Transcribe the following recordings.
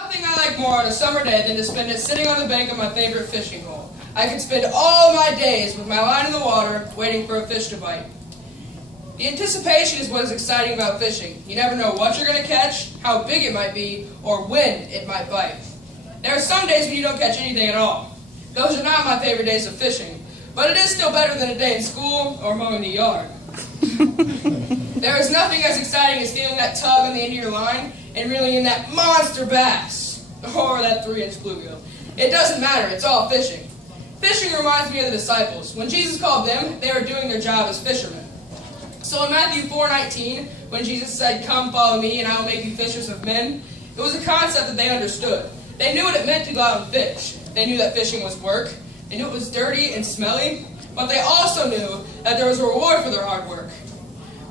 Nothing I like more on a summer day than to spend it sitting on the bank of my favorite fishing hole. I could spend all my days with my line in the water, waiting for a fish to bite. The anticipation is what is exciting about fishing. You never know what you're going to catch, how big it might be, or when it might bite. There are some days when you don't catch anything at all. Those are not my favorite days of fishing, but it is still better than a day in school or mowing the yard. There is nothing as exciting as feeling that tug on the end of your line and reeling in that monster bass or that 3-inch bluegill. It doesn't matter, it's all fishing. Fishing reminds me of the disciples. When Jesus called them, they were doing their job as fishermen. So in Matthew 4:19, when Jesus said, "Come, follow me, and I will make you fishers of men," it was a concept that they understood. They knew what it meant to go out and fish. They knew that fishing was work. They knew it was dirty and smelly, but they also knew that there was a reward for their hard work.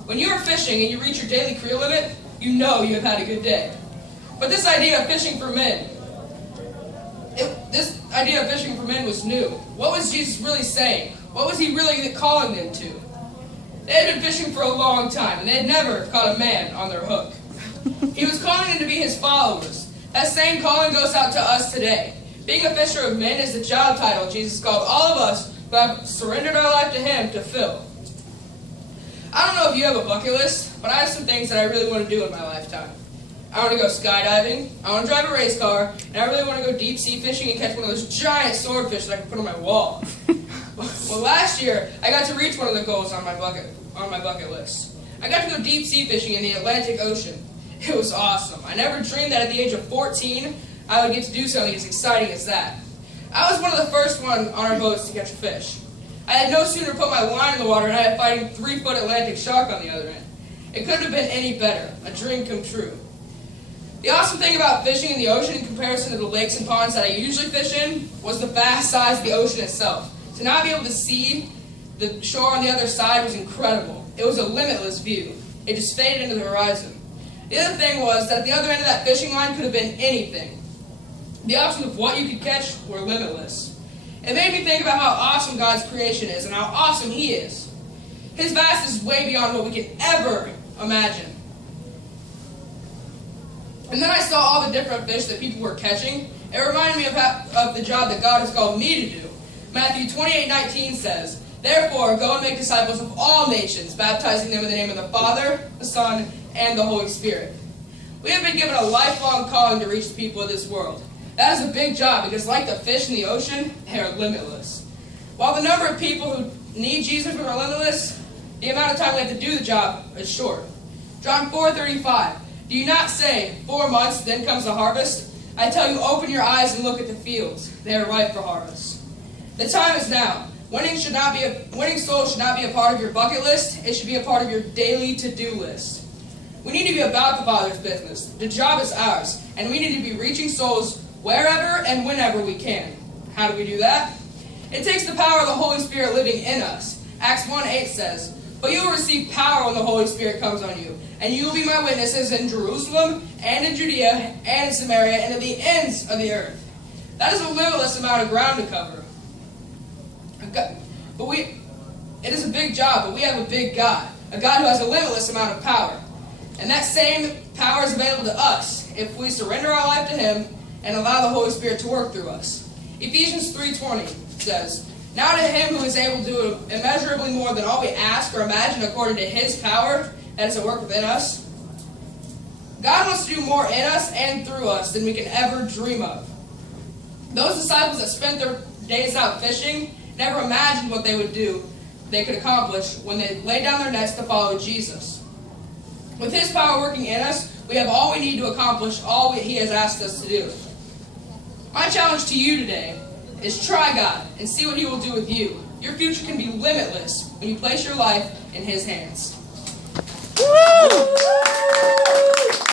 When you are fishing and you reach your daily creel limit, you know you have had a good day. But this idea of fishing for men, was new. What was Jesus really saying? What was he really calling them to? They had been fishing for a long time, and they had never caught a man on their hook. He was calling them to be his followers. That same calling goes out to us today. Being a fisher of men is the job title Jesus called all of us who have surrendered our life to him to fill. I don't know if you have a bucket list, but I have some things that I really want to do in my lifetime. I want to go skydiving, I want to drive a race car, and I really want to go deep sea fishing and catch one of those giant swordfish that I can put on my wall. Well, last year, I got to reach one of the goals on my bucket list. I got to go deep sea fishing in the Atlantic Ocean. It was awesome. I never dreamed that at the age of 14, I would get to do something as exciting as that. I was one of the first ones on our boats to catch a fish. I had no sooner put my line in the water and I had a fighting 3-foot Atlantic shark on the other end. It couldn't have been any better. A dream come true. The awesome thing about fishing in the ocean in comparison to the lakes and ponds that I usually fish in was the vast size of the ocean itself. To not be able to see the shore on the other side was incredible. It was a limitless view. It just faded into the horizon. The other thing was that at the other end of that fishing line could have been anything. The options of what you could catch were limitless. It made me think about how awesome God's creation is and how awesome He is. His vastness is way beyond what we can ever imagine. And then I saw all the different fish that people were catching. It reminded me of the job that God has called me to do. Matthew 28:19 says, "Therefore, go and make disciples of all nations, baptizing them in the name of the Father, the Son, and the Holy Spirit." We have been given a lifelong calling to reach the people of this world. That is a big job because, like the fish in the ocean, they are limitless. While the number of people who need Jesus are limitless, the amount of time we have to do the job is short. John 4:35, "Do you not say, 4 months, then comes the harvest? I tell you, open your eyes and look at the fields. They are ripe for harvest." The time is now. Winning souls should not be a part of your bucket list. It should be a part of your daily to-do list. We need to be about the Father's business. The job is ours, and we need to be reaching souls wherever and whenever we can. How do we do that? It takes the power of the Holy Spirit living in us. Acts 1:8 says, "But you will receive power when the Holy Spirit comes on you, and you will be my witnesses in Jerusalem and in Judea and in Samaria and to the ends of the earth." That is a limitless amount of ground to cover. It is a big job, but we have a big God, a God who has a limitless amount of power. And that same power is available to us if we surrender our life to Him and allow the Holy Spirit to work through us. Ephesians 3:20 says, "Now to Him who is able to do immeasurably more than all we ask or imagine according to His power that is at work within us." God wants to do more in us and through us than we can ever dream of. Those disciples that spent their days out fishing never imagined what they could accomplish when they laid down their nets to follow Jesus. With His power working in us, we have all we need to accomplish all He has asked us to do. My challenge to you today is try God and see what He will do with you. Your future can be limitless when you place your life in His hands.